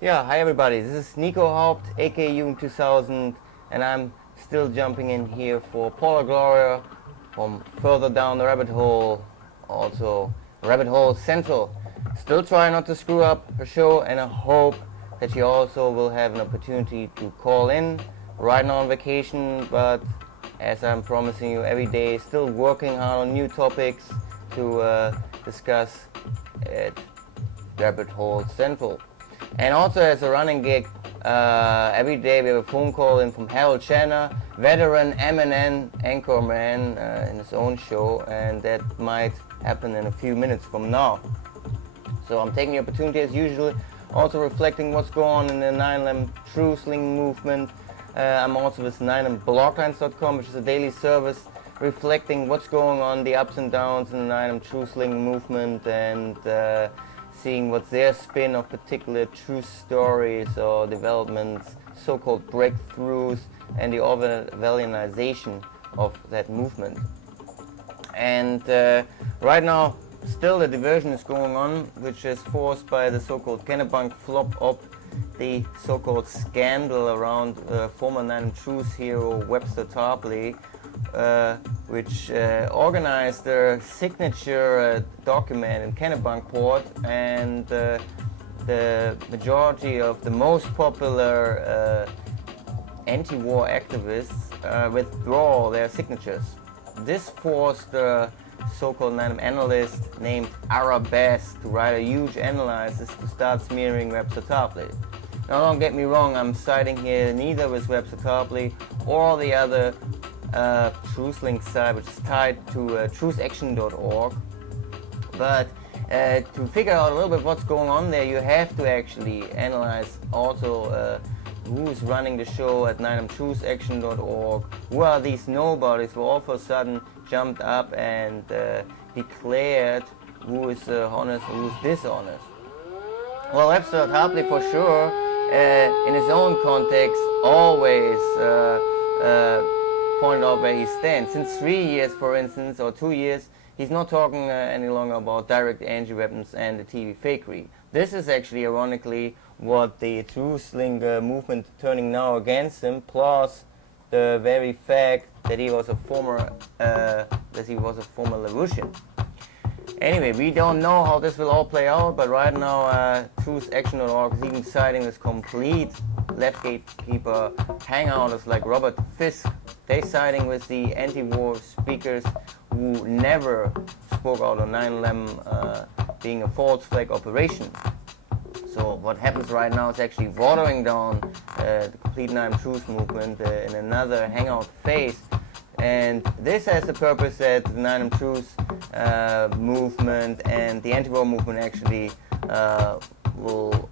Yeah, hi everybody, this is Nico Haupt, aka Jugend2000, and I'm still jumping in here for Paula Gloria from further down the rabbit hole, also Rabbit Hole Central. Still trying not to screw up her show, and I hope that she also will have an opportunity to call in. Right now on vacation, but as I'm promising you every day, still working hard on new topics to discuss at Rabbit Hole Central. And also as a running gig, every day we have a phone call in from Harold Shanner, veteran MNN anchorman in his own show, and that might happen in a few minutes from now. So I'm taking the opportunity as usual, also reflecting what's going on in the 911truth movement. I'm also with 911blocklines.com, which is a daily service reflecting what's going on, the ups and downs in the 911truth movement, and seeing what's their spin of particular true stories or developments, so-called breakthroughs, and the Orwellianization of that movement. And right now, still the diversion is going on, which is forced by the so-called Kennebunk flop-up, the so-called scandal around former 911truth hero Webster Tarpley, which organized a signature document in Kennebunkport, and the majority of the most popular anti-war activists withdraw their signatures. This forced a so-called 911 analyst named Ara Bass to write a huge analysis to start smearing Webster Tarpley. Now don't get me wrong, I'm siding here neither with Webster Tarpley or the other TruthLink site, which is tied to truthaction.org. But to figure out a little bit what's going on there, you have to actually analyze also who's running the show at 911truthaction.org. Who are these nobodies who all of a sudden jumped up and declared who is honest and who's dishonest? Well, Webster Tarpley for sure, in his own context, always pointed out where he stands. Since 3 years, for instance, or 2 years, he's not talking any longer about direct energy weapons and the TV fakery. This is actually, ironically, what the TruthLink movement turning now against him, plus the very fact that he was a former Larouchian. Anyway, we don't know how this will all play out, but right now truthaction.org is even citing this complete left gatekeeper hangouters like Robert Fisk. They're siding with the anti-war speakers who never spoke out on 9/11 being a false flag operation. So what happens right now is actually watering down the complete 9/11truth movement in another hangout phase. And this has the purpose that the 9/11truth movement and the anti-war movement actually will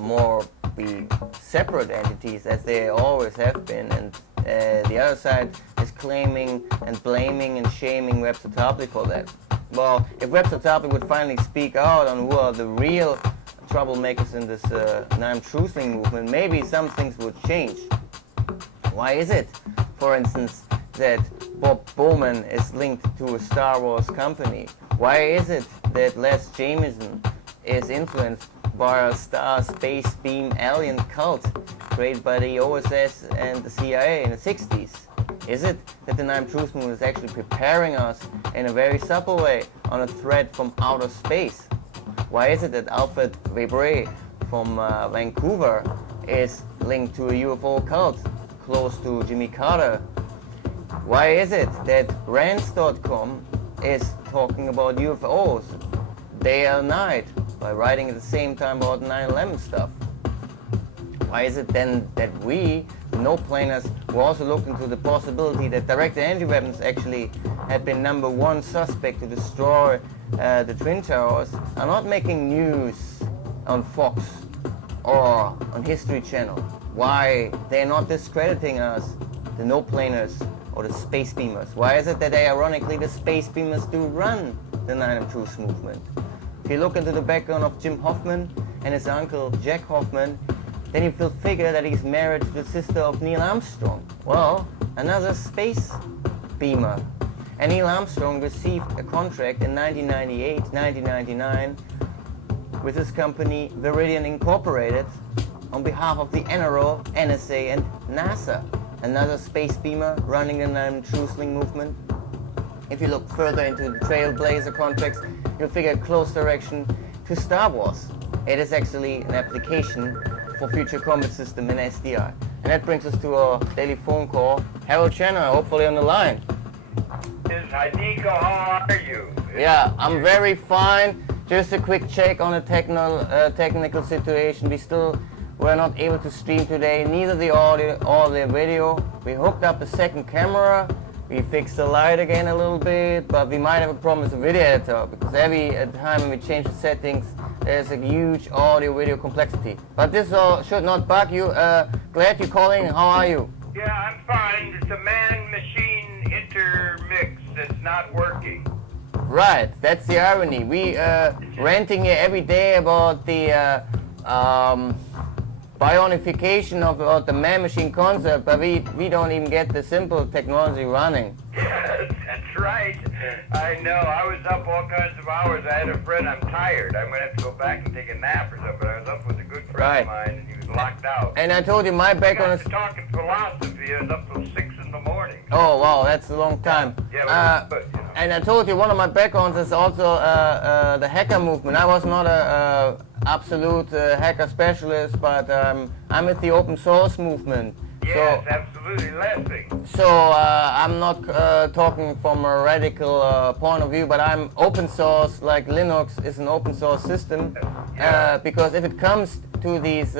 more be separate entities, as they always have been, and the other side is claiming and blaming and shaming Webster Tarpley for that. Well, if Webster Tarpley would finally speak out on who are the real troublemakers in this 9/11truth movement, maybe some things would change. Why is it, for instance, that Bob Bowman is linked to a StarWars company? Why is it that Les Jameson is influenced by a star space beam alien cult created by the OSS and the CIA in the 60s? Is it that the 9/11truth movement is actually preparing us in a very subtle way on a threat from outer space? Why is it that Alfred Webre from Vancouver is linked to a UFO cult close to Jimmy Carter? Why is it that Rants.com is talking about UFOs day and night by writing at the same time about 9/11 stuff? Why is it then that we, no planers, who also looked into the possibility that direct energy weapons actually had been #1 suspect to destroy the Twin Towers, are not making news on Fox or on History Channel? Why they're not discrediting us, the no planers or the SpaceBeamers? Why is it that they, ironically, the SpaceBeamers do run the 9/11truth movement? If you look into the background of Jim Hoffman and his uncle Jack Hoffman, then you will figure that he's married to the sister of Neil Armstrong. Well, another space beamer. And Neil Armstrong received a contract in 1998, 1999 with his company Viridian Incorporated on behalf of the NRO, NSA and NASA, another space beamer running the 911truth movement. If you look further into the Trailblazer contracts, you'll figure a close direction to StarWars. It is actually an application for future combat system in SDI. And that brings us to our daily phone call. Harold Chandler, hopefully on the line. Hi Nico, how are you? Yeah, I'm very fine. Just a quick check on the technical situation. We're not able to stream today, neither the audio or the video. We hooked up a second camera. We fixed the light again a little bit, but we might have a problem with the video editor because every time we change the settings, there's a huge audio-video complexity. But this should not bug you. Glad you're calling. How are you? Yeah, I'm fine. It's a man-machine intermix that's not working. Right, that's the irony. We ranting here every day about the bionification of the man-machine concept, but we don't even get the simple technology running. Yes, that's right. I know. I was up all kinds of hours. I had a friend. I'm tired. I'm going to have to go back and take a nap or something. I was up with a good friend of mine, and he was locked out. And I told you my background is... talking philosophy. I was up till 6 in the morning. Oh, wow, that's a long time. Yeah, but you know. And I told you one of my backgrounds is also the hacker movement. I was not a absolute hacker specialist, but I'm with the open source movement. Yes, absolutely, Lessing. So I'm not talking from a radical point of view, but I'm open source, like Linux is an open source system, because if it comes to these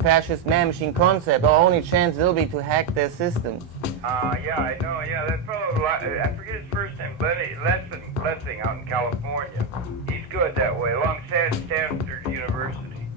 fascist man-machine concept, our only chance will be to hack their systems. Yeah, I know, yeah, that fellow, I forget his first name, Lessing out in California. He's good that way, along Stanford University.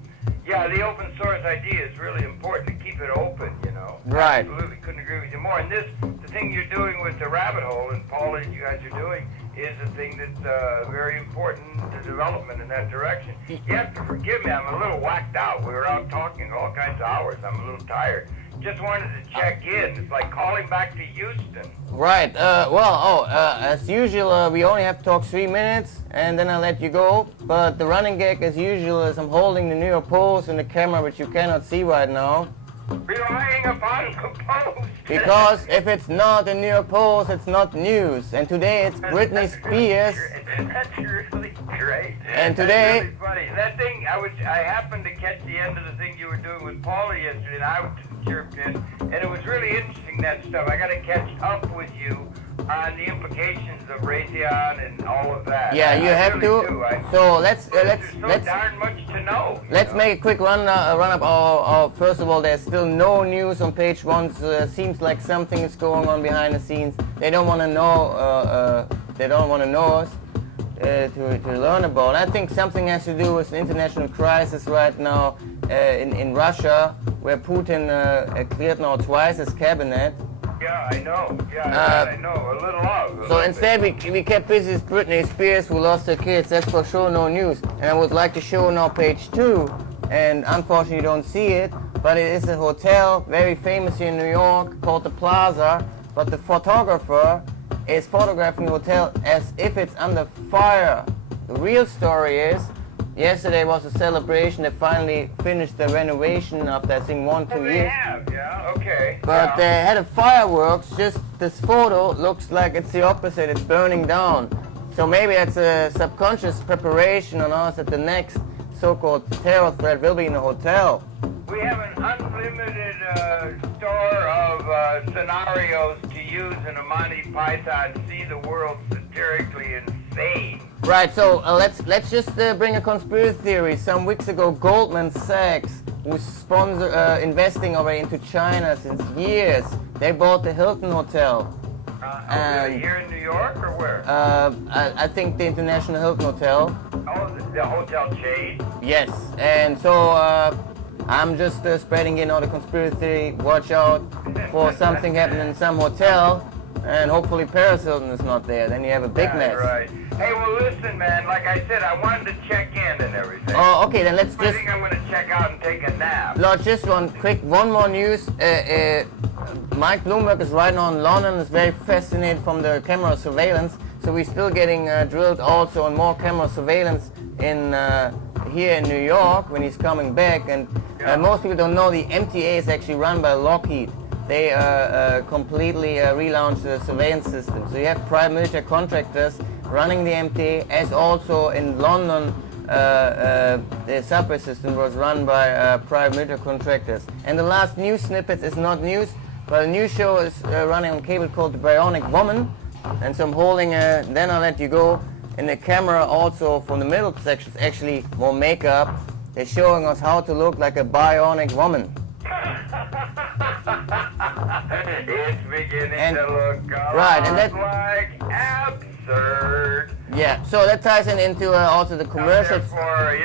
Yeah, the open source idea is really important to keep it open, you know. Right. Absolutely, couldn't agree with you more. And the thing you're doing with the rabbit hole, and Paul and you guys are doing, is a thing that's very important to development in that direction. You have to forgive me, I'm a little whacked out. We were out talking all kinds of hours. I'm a little tired. Just wanted to check in. It's like calling back to Houston. Right. As usual, we only have to talk 3 minutes, and then I'll let you go. But the running gag, as usual, is I'm holding the New York Post in the camera, which you cannot see right now. Relying upon the Post. Because if it's not the New York Post, it's not news. And today it's Britney Spears. That's really great. And today... That's really funny. That thing, I happened to catch the end of the thing you were doing with Paula yesterday, and I was chirped in, and it was really interesting, that stuff. I got to catch up with you on the implications of Raytheon and all of that. Yeah, you have really to. So let's darn much to know. Let's make a quick run up. First of all, there's still no news on page 1. So seems like something is going on behind the scenes. They don't want to know. They don't want to know us to learn about. I think something has to do with the international crisis right now in Russia, where Putin cleared now twice his cabinet. Yeah, I know. Yeah, I know. A little of. So instead, we kept busy with Britney Spears, who lost her kids. That's for sure no news. And I would like to show now page 2. And unfortunately, you don't see it, but it is a hotel, very famous here in New York, called the Plaza. But the photographer is photographing the hotel as if it's under fire. The real story is, yesterday was a celebration. They finally finished the renovation after, I think, 1-2 years. They have, yeah, okay. But they had a fireworks. Just this photo looks like it's the opposite. It's burning down. So maybe that's a subconscious preparation on us that the next so-called terror threat will be in the hotel. We have an unlimited store of scenarios to use in a Monty Python, see the world satirically insane. Right, so let's just bring a conspiracy theory. Some weeks ago, Goldman Sachs, who's investing already into China since years, they bought the Hilton Hotel. Here in New York or where? I think the International Hilton Hotel. Oh, the hotel chain? Yes, and so I'm just spreading in all the conspiracy theory. Watch out for something happening in some hotel, and hopefully Paris Hilton is not there. Then you have a big mess. Right. Hey, well, listen, man. Like I said, I wanted to check in and everything. Oh, okay. Then let's I think I'm going to check out and take a nap. Lord, just one more news. Mike Bloomberg is right now in London. Is very fascinated from the camera surveillance. So we're still getting drilled also on more camera surveillance in here in New York when he's coming back. And most people don't know the MTA is actually run by Lockheed. They completely relaunched the surveillance system. So you have private military contractors running the MTA, as also in London the subway system was run by private military contractors. And the last news snippet is not news, but a new show is running on cable called The Bionic Woman. And so I'm holding then I'll let you go. In the camera also from the middle section is actually more makeup. They're showing us how to look like a bionic woman. It's beginning to look like absurd. Yeah, so that ties into also the commercials. For,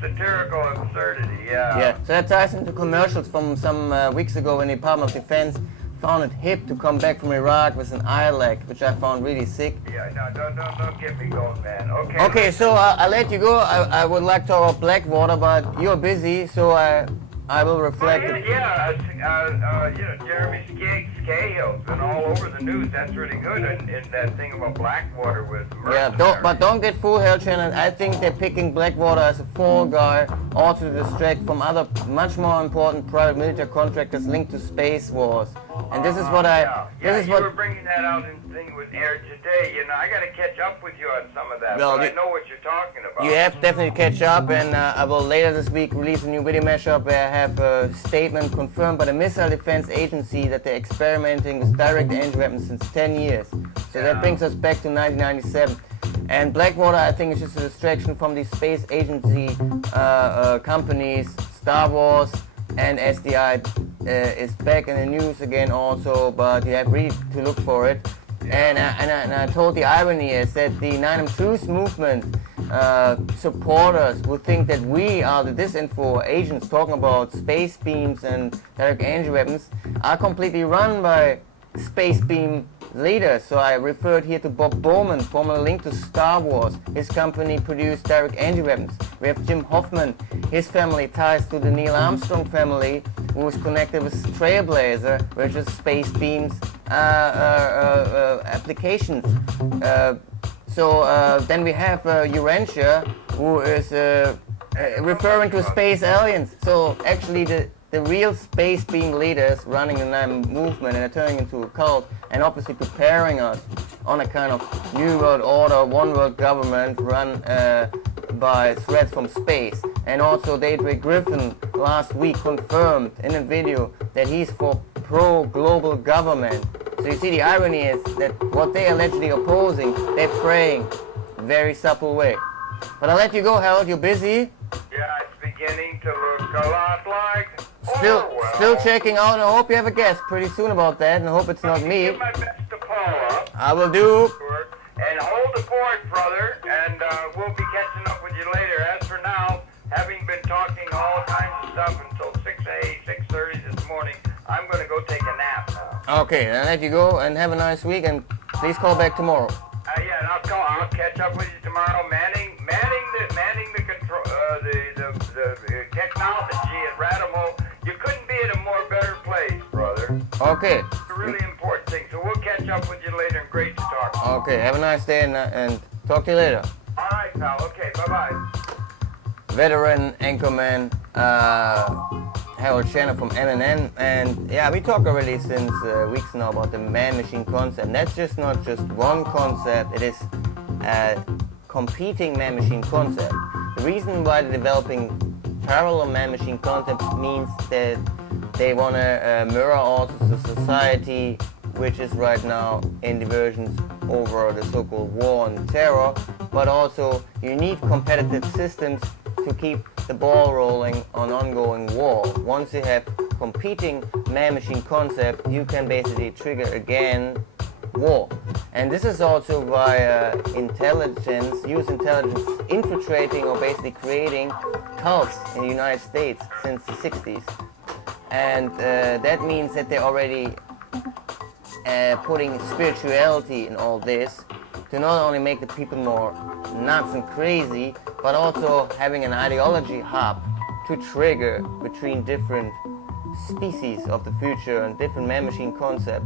satirical absurdity, Yeah, so that ties into commercials from some weeks ago when the Department of Defense found it hip to come back from Iraq with an eye leg, which I found really sick. Yeah, no, don't get me going, man. Okay. Okay, so I'll let you go. I would like to talk about Blackwater, but you're busy, so I will reflect. Jeremy Scahill's been all over the news. That's really good. And that thing about Blackwater with mercenaries. Yeah, don't get fooled, Hell Channel. I think they're picking Blackwater as a fall guy, also to distract from other much more important private military contractors linked to space wars. And this is what you were bringing that out in thing with air today. I got to catch up with you on some of that. Well, but I know what you're talking about. You have to definitely catch up, and I will later this week release a new video mashup where I have a statement confirmed by the Missile Defense Agency that they're experimenting with direct energy weapons since 10 years. So that brings us back to 1997. And Blackwater, I think, is just a distraction from these space agency companies. StarWars and SDI is back in the news again also, but you have really to look for it. And I told the irony is that the 911truth movement supporters would think that we are the disinfo agents talking about space beams and direct energy weapons are completely run by space beam leaders. So I referred here to Bob Bowman, formerly linked to StarWars. His company produced direct energy weapons. We have Jim Hoffman, his family ties to the Neil Armstrong family, who is connected with Trailblazer, which is space beams applications. So then we have Urantia, who is referring to space aliens. So actually the real space beam leaders running the movement and are turning into a cult, and obviously preparing us on a kind of new world order, one world government run by threats from space. And also Daedric Griffin last week confirmed in a video that he's for pro-global government. So you see, the irony is that what they are allegedly opposing, they're praying very subtle way. But I'll let you go, Harold, you're busy. Yeah, it's beginning to look a lot like Still checking out, and I hope you have a guest pretty soon about that, and I hope it's not me. Give my best to Paul up. I will do. And hold the fort, brother, and we'll be catching up with you later. As for now, having been talking all kinds of stuff until 6:30 this morning, I'm going to go take a nap now. Okay, then I'll let you go, and have a nice week, and please call back tomorrow. Yeah, and I'll catch up with you tomorrow, manning the control, the technology at Radimo. You couldn't be at a more better place, brother. Okay. It's a really important thing. So we'll catch up with you later, and great to talk. Okay, have a nice day, and talk to you later. All right, pal. Okay, bye-bye. Veteran anchorman Harold Shannon from NNN, and yeah, we talk already since weeks now about the man-machine concept. And that's just not just one concept, it is a competing man-machine concept. The reason why they're developing parallel man-machine concepts means that they want to mirror also the society which is right now in diversions over the so-called war on terror, but also you need competitive systems to keep the ball rolling on ongoing war. Once you have competing man-machine concept, you can basically trigger again war. And this is also via intelligence, use intelligence infiltrating or basically creating cults in the United States since the 60s. And that means that they're already putting spirituality in all this to not only make the people more nuts and crazy, but also having an ideology hub to trigger between different species of the future and different man-machine concept,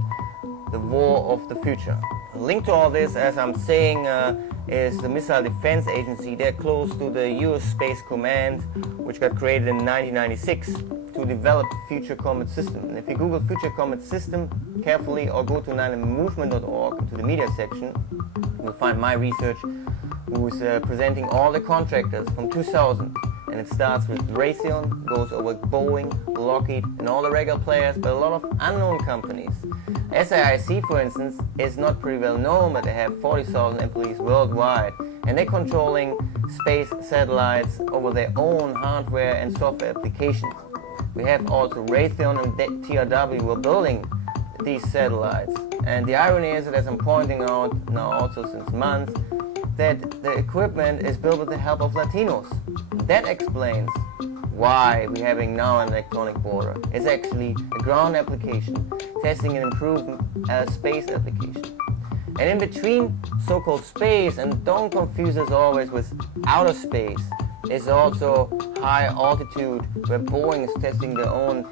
the war of the future. link to all this, as I'm saying, is the Missile Defense Agency. They're close to the US Space Command, which got created in 1996 to develop Future Combat System. And if you Google Future Combat System carefully or go to 911movement.org to the media section, you'll find my research, who's presenting all the contractors from 2000. And it starts with Raytheon, goes over Boeing, Lockheed, and all the regular players, but a lot of unknown companies. SAIC, for instance, is not pretty well known, but they have 40,000 employees worldwide, and they're controlling space satellites over their own hardware and software applications. We have also Raytheon and TRW who are building these satellites. And the irony is that, as I'm pointing out now also since months, that the equipment is built with the help of Latinos. That explains why we're having now an electronic border. It's actually a ground application, testing and improving a space application. And in between so-called space, and don't confuse us always with outer space, is also high altitude, where Boeing is testing their own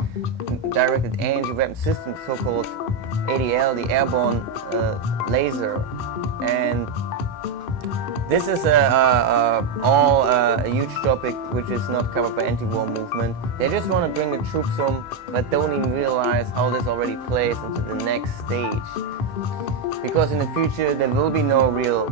directed energy weapon system, so-called ADL, the airborne laser. And this is all a huge topic which is not covered by anti-war movement. They just want to bring the troops home, but don't even realize how this already plays into the next stage. Because in the future there will be no real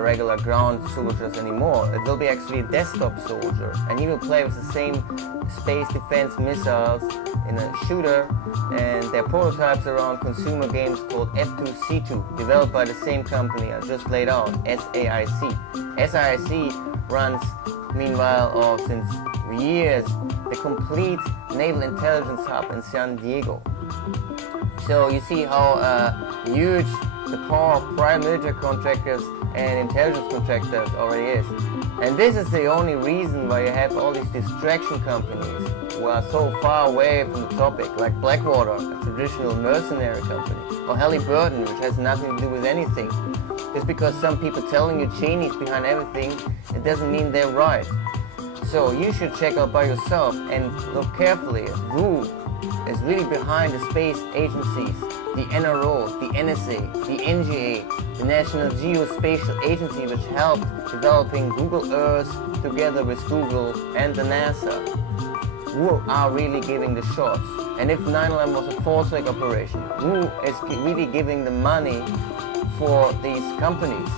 regular ground soldiers anymore. It will be actually a desktop soldier, and he will play with the same space defense missiles in a shooter, and their prototypes are on consumer games called F2C2, developed by the same company I just laid out, SAIC. SAIC runs, meanwhile, or since years, the complete naval intelligence hub in San Diego. So you see how huge the power of private military contractors and intelligence contractors already is. And this is the only reason why you have all these distraction companies who are so far away from the topic, like Blackwater, a traditional mercenary company, or Halliburton, which has nothing to do with anything. Just because some people telling you genies behind everything, it doesn't mean they're right. So you should check out by yourself and look carefully at who is really behind the space agencies, the NRO, the NSA, the NGA, the National Geospatial Agency, which helped developing Google Earth together with Google and the NASA, who are really giving the shots. And if 9/11 was a false flag operation, who is really giving the money for these companies?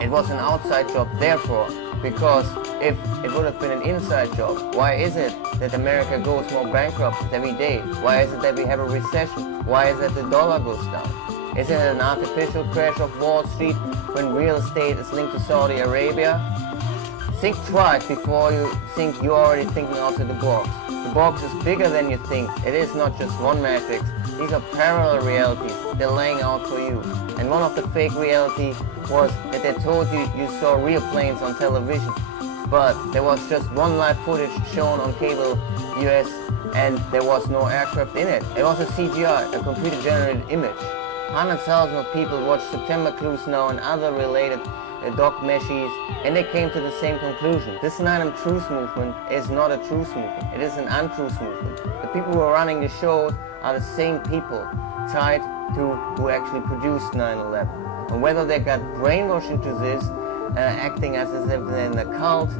It was an outside job, therefore, because if it would have been an inside job, why is it that America goes more bankrupt every day? Why is it that we have a recession? Why is it that the dollar goes down? Is it an artificial crash of Wall Street when real estate is linked to Saudi Arabia? Think twice before you think you're already thinking outside the box. The box is bigger than you think. It is not just one matrix. These are parallel realities they're laying out for you. And one of the fake realities was that they told you you saw real planes on television. But there was just one live footage shown on cable US, and there was no aircraft in it. It was a CGI, a computer-generated image. Hundreds of thousands of people watched September Clues Now and other related doc-meshies, and they came to the same conclusion. This 911truth movement is not a truth movement. It is an untruth movement. The people who are running the shows are the same people tied to who actually produced 9/11. And whether they got brainwashed into this, acting as if they're in a cult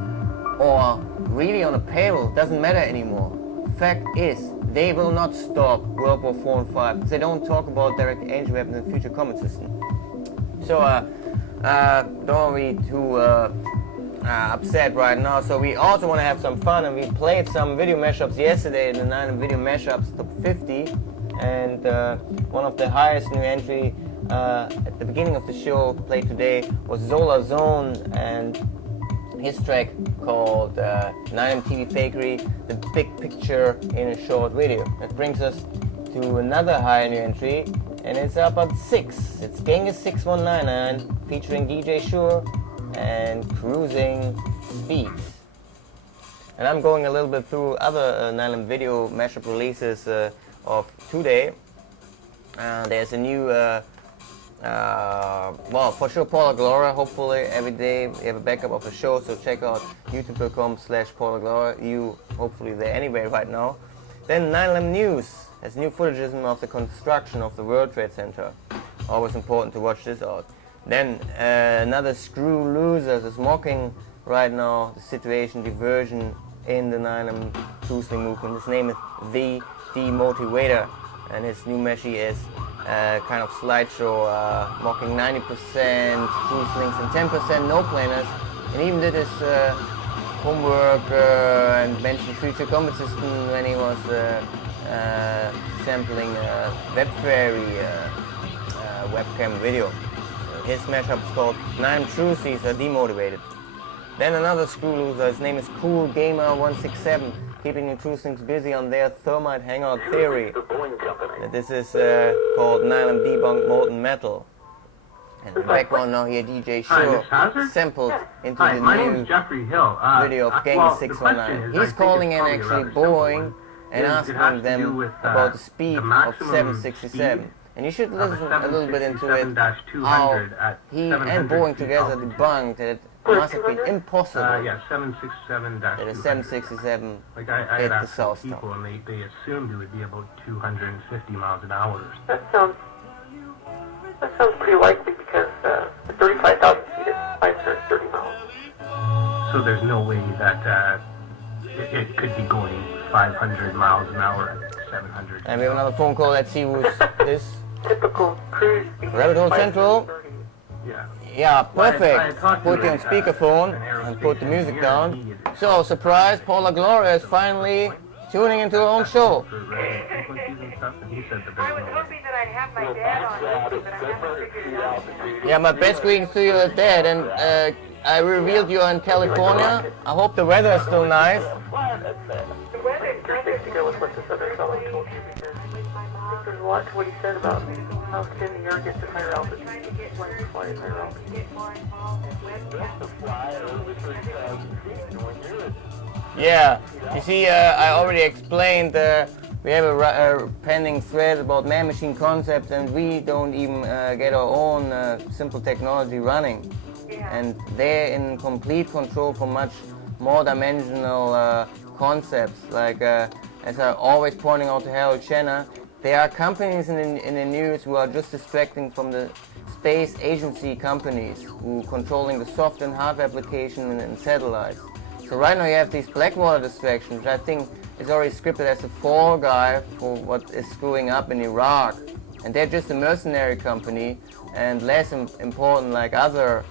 or really on a payroll, doesn't matter anymore. Fact is, they will not stop World War IV and V. They don't talk about direct energy weapons and future combat system. So don't be too upset right now. So we also want to have some fun, and we played some video mashups yesterday in the 9 video mashups top 50, and one of the highest new entry at the beginning of the show played today was Zola Zone, and his track called 9M TV Fakery, the big picture in a short video. That brings us to another high new entry, and it's up at 6. It's Genghis 6199 featuring DJ Shure and Cruising Speeds. And I'm going a little bit through other 9M video mashup releases of today. There's a new well, for sure, Paula Gloria. Hopefully every day we have a backup of the show, so check out youtube.com/Paula Gloria. You hopefully there anyway right now. Then 9/11 News has new footage of the construction of the World Trade Center. Always important to watch this out. Then another Screw Losers is mocking right now the situation, diversion in the 9/11 truth movement. His name is The Demotivator, and his new meshie is kind of slideshow mocking 90% truth links and 10% no-planners, and even did his homework and mentioned future combat system when he was sampling WebFairy webcam video. His mashup is called 9 Truths Are Demotivated. Then another screw loser, his name is Cool Gamer 167, keeping the truth links busy on their thermite hangout theory. This is called 9/11 Debunk Molten Metal. And in the background now here DJ Shure sampled into the new video of Gang 619. He's calling in actually Boeing and asking them about the speed of 767. And you should listen a little bit into it, how he and Boeing together debunked that it must have been impossible yeah, 767 that a 767 hit the South people, and they assumed it would be about 250 miles an hour. That sounds pretty likely because at 35,000 feet it's 530 miles. So there's no way that it could be going 500 miles an hour at 700. And we have another phone call. Let's see who's this. Typical cruise speed. Rabbit Hole Central. Yeah. Yeah, perfect. Put you on speakerphone and put the music down. So, surprise, Paula Gloria is finally tuning into her own show. I was hoping that I'd have my dad on with me, but I haven't figured it out. Yeah, my best greetings to your dad, and I revealed you're in California. I hope the weather is still nice. The weather is You're safe to go with what this other fellow told you because there's a lot to what he said about how thin the air gets at higher altitude. When you fly at higher altitude. Yeah, you see, I already explained we have a pending thread about man-machine concepts, and we don't even get our own simple technology running. And they're in complete control for much more dimensional concepts. Like, as I'm always pointing out to Harold Shanna, there are companies in the news who are just distracting from the space agency companies who are controlling the soft and hard application and satellites. So right now you have these Blackwater distractions, which I think is already scripted as a fall guy for what is screwing up in Iraq. And they're just a mercenary company and less important like other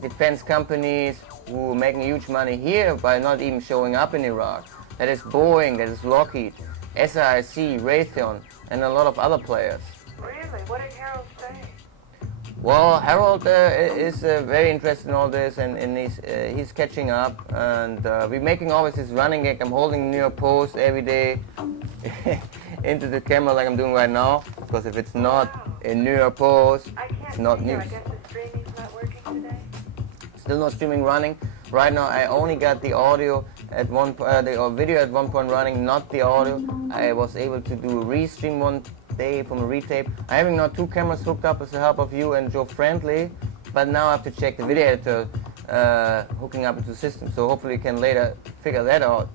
defense companies who are making huge money here by not even showing up in Iraq. That is Boeing, that is Lockheed, SAIC, Raytheon, and a lot of other players. Really? What did Harold say? Well, Harold is very interested in all this, and he's catching up, and we're making always this running gag. I'm holding the New York Post every day into the camera like I'm doing right now, because if it's not in New York Post, it's not news. I guess the streaming's not working today? Still no streaming running. Right now I only got the audio at the video at one point running, not the audio. I was able to do a restream one day from a retape. I'm having now 2 cameras hooked up with the help of you and Joe Friendly, but now I have to check the video editor hooking up into the system, so hopefully you can later figure that out.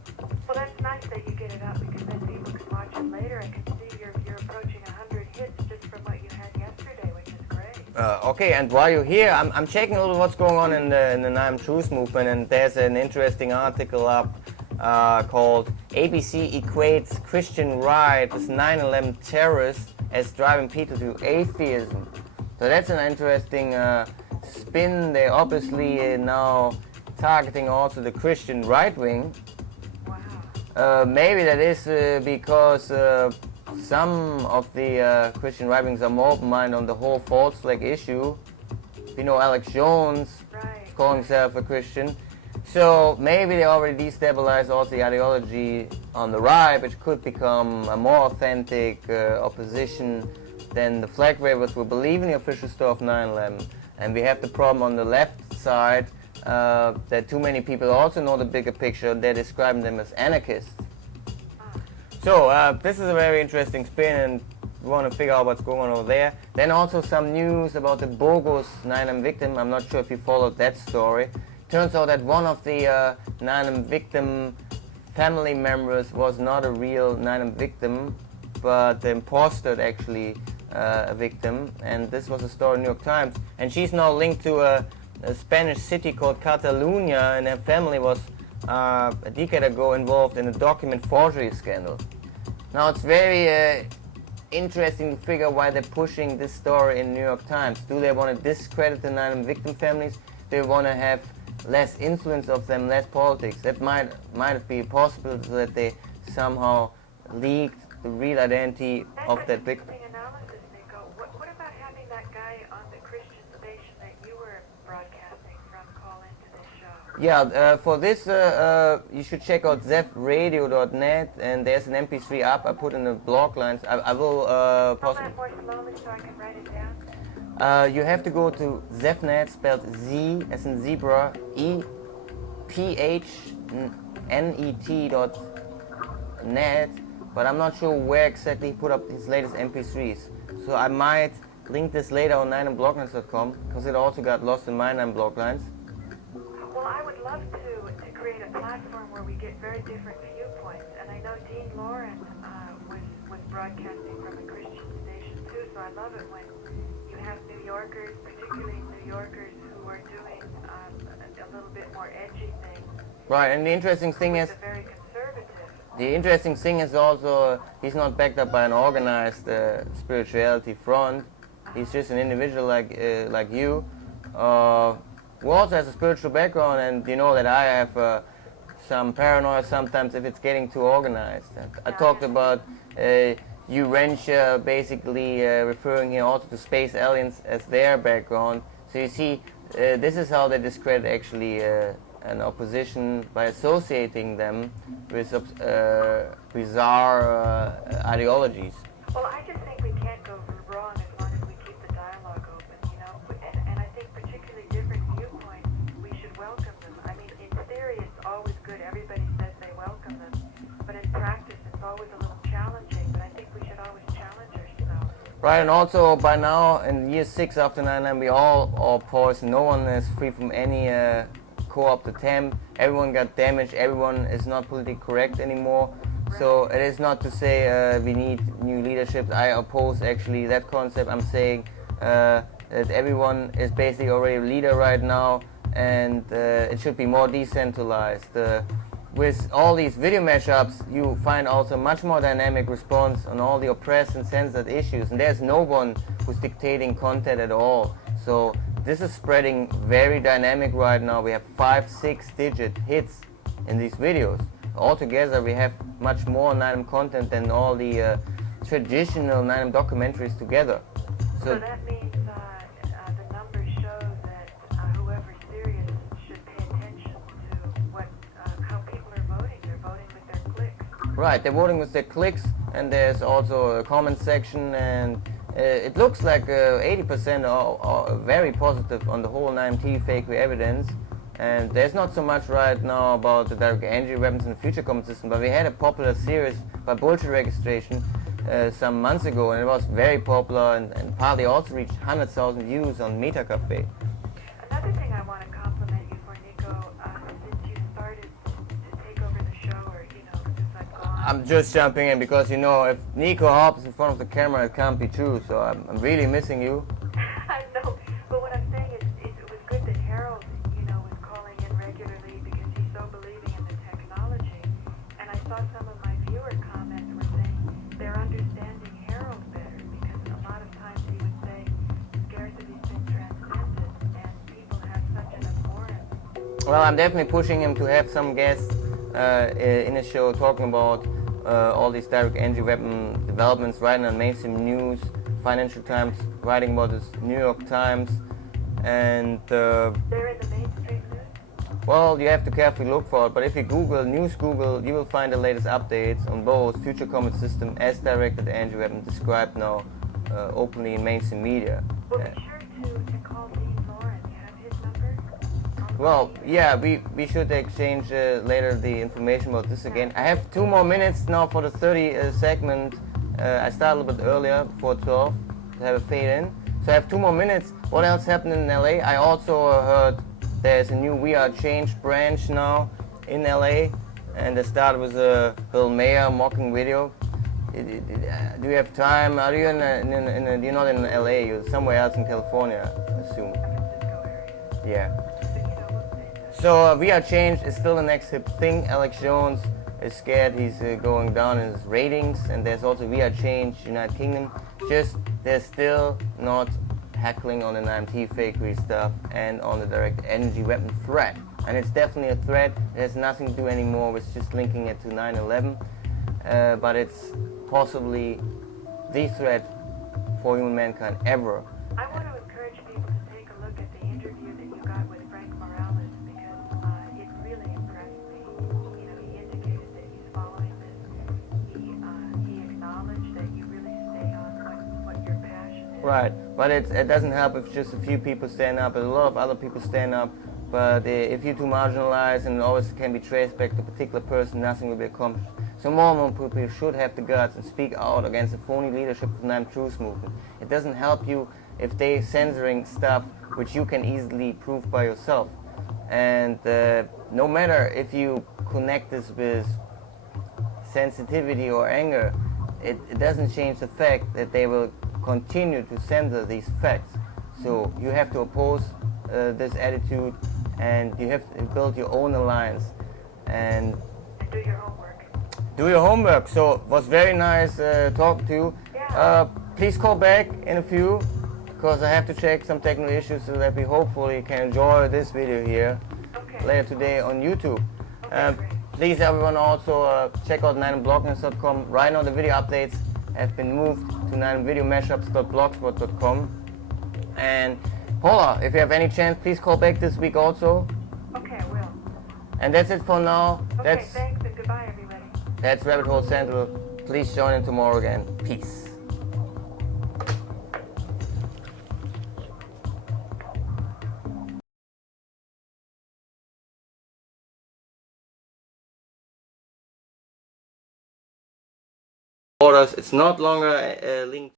Well, that's nice that you get it out because then people can watch it later. I can see you're approaching 100 hits just from what you had yesterday, which is great. Okay, and while you're here, I'm checking a little what's going on in the 9/11 Truth movement, and there's an interesting article up called ABC Equates Christian Right with 9/11 Terrorists as Driving People to Atheism. So that's an interesting spin. They're obviously now targeting also the Christian right wing. Wow. Maybe that is because some of the Christian right wings are more open-minded on the whole false flag issue. You know, Alex Jones is calling himself a Christian. So maybe they already destabilized also the ideology on the right, which could become a more authentic opposition than the flag wavers who believe in the official story of 9/11. And we have the problem on the left side that too many people also know the bigger picture. They're describing them as anarchists. So this is a very interesting spin, and we want to figure out what's going on over there. Then also some news about the bogus 9/11 victim. I'm not sure if you followed that story. Turns out that one of the 9/11 victim family members was not a real 9/11 victim, but the imposter actually a victim. And this was a story in the New York Times. And she's now linked to a Spanish city called Catalonia, and her family was a decade ago involved in a document forgery scandal. Now it's very interesting to figure why they're pushing this story in New York Times. Do they want to discredit the 9/11 victim families? Do they want to have less influence of them, less politics? That might be possible, so that they somehow leaked the real identity of that victim. That's an interesting analysis, Nico. What about having that guy on the Christian station that you were broadcasting from call into this show? Yeah, for this you should check out zefradio.net, and there's an MP3 up I put in the blog lines. I will Spell possibly. that more slowly so I can write it down. You have to go to zefnet, spelled Z as in zebra, EPHNET, but I'm not sure where exactly he put up his latest MP3s. So I might link this later on 9blocklines.com, because it also got lost in my 9 blog lines. Well, I would love to create a platform where we get very different viewpoints, and I know Dean Lauren was broadcasting from a Christian station too, so I love it when you have New Yorkers, particularly New Yorkers who are doing a little bit more edgy things. Right, and the interesting thing is, Very conservative. the interesting thing is also he's not backed up by an organized spirituality front. He's just an individual like you, who also has a spiritual background, and you know that I have some paranoia sometimes if it's getting too organized. I talked about Urantia basically referring here also to space aliens as their background. So you see, this is how they discredit actually an opposition by associating them with bizarre ideologies. Well, I just think we can't go wrong as long as we keep the dialogue open, you know. And I think particularly different viewpoints, we should welcome them. I mean, in theory, it's always good. Everybody says they welcome them. But in practice, it's always a little challenging. But I think we should always challenge ourselves. Right, and also by now, in year 6 after 9/11, we all are poisoned. No one is free from any co-op attempt. Everyone got damaged. Everyone is not politically correct anymore. So it is not to say we need new leadership. I oppose actually that concept. I'm saying that everyone is basically already a leader right now, and it should be more decentralized. With all these video mashups, you find also much more dynamic response on all the oppressed and censored issues, and there's no one who's dictating content at all. So this is spreading very dynamic right now. We have 5-6 digit hits in these videos. Altogether, we have much more 9M content than all the traditional 9M documentaries together. So that means the numbers show that whoever's serious should pay attention to how people are voting. They're voting with their clicks. Right, they're voting with their clicks, and there's also a comment section, and it looks like 80% are very positive on the whole 9MT fake evidence. And there's not so much right now about the direct entry weapons in the future comment system, but we had a popular series by Bullshit Registration some months ago, and it was very popular, and partly also reached 100,000 views on Meta Cafe. Another thing I want to compliment you for, Nico, since you started to take over the show, or since I've gone. I'm just jumping in because if Nico hops in front of the camera, it can't be true. So I'm really missing you. I know, but what I'm saying is it was good that Harold was calling in regularly because he's so believing in the technology. And I saw some of my viewer comments were saying they're understanding Harold better, because a lot of times he would say scarcity's been transcended and people have such an abhorrence. Well, I'm definitely pushing him to have some guests in his show talking about all these direct entry weapon developments, writing on mainstream news, Financial Times writing about this, New York Times, and they're in the mainstream news? well, you have to carefully look for it, but if you Google, you will find the latest updates on both Future Combat System as directed entry weapon described now openly in mainstream media. Well, be sure to call Dean Lauren. You have his number? Well, yeah, we should exchange later the information about this again. I have 2 more minutes now for the 30 segment. I start a little bit earlier, before 12, to have a fade in. So I have 2 more minutes. What else happened in LA? I also heard there's a new We Are Change branch now in LA. and they started with a little mayor mocking video. Do you have time? Are you you're not in LA, you're somewhere else in California, I assume. San Francisco area. Yeah. But, you know, we'll stay in touch. So We Are Changed is still the next hip thing. Alex Jones is scared he's going down in his ratings, and there's also We Are Changed United Kingdom. Just they're still not heckling on the 9T fakery stuff and on the direct energy weapon threat. And it's definitely a threat. It has nothing to do anymore with just linking it to 9/11, but it's possibly the threat for human mankind ever. I want to encourage people to take a look at the interview that you got with Frank Morales because it really impressed me. You know, he indicated that he's following this. He acknowledged that you really stay on what your passion is. Right, but it doesn't help if just a few people stand up. A lot of other people stand up, but if you're too marginalized and it always can be traced back to a particular person, nothing will be accomplished. So more and more people should have the guts and speak out against the phony leadership of the 9truth movement. It doesn't help you if they're censoring stuff which you can easily prove by yourself. And no matter if you connect this with sensitivity or anger, it doesn't change the fact that they will continue to censor these facts. So you have to oppose this attitude, and you have to build your own alliance and do your homework. do your homework. So it was very nice talking to you. Yeah. Please call back in a few, because I have to check some technical issues so that we hopefully can enjoy this video here later today on YouTube. Please everyone also check out 9bloggers.com. Right now the video updates have been moved to 9videomashups.blogspot.com. And Paula, if you have any chance, please call back this week also. Okay, I will. And that's it for now. Okay, thanks and goodbye, everybody. That's Rabbit Hole Central. Please join in tomorrow again. Peace. It's not longer linked.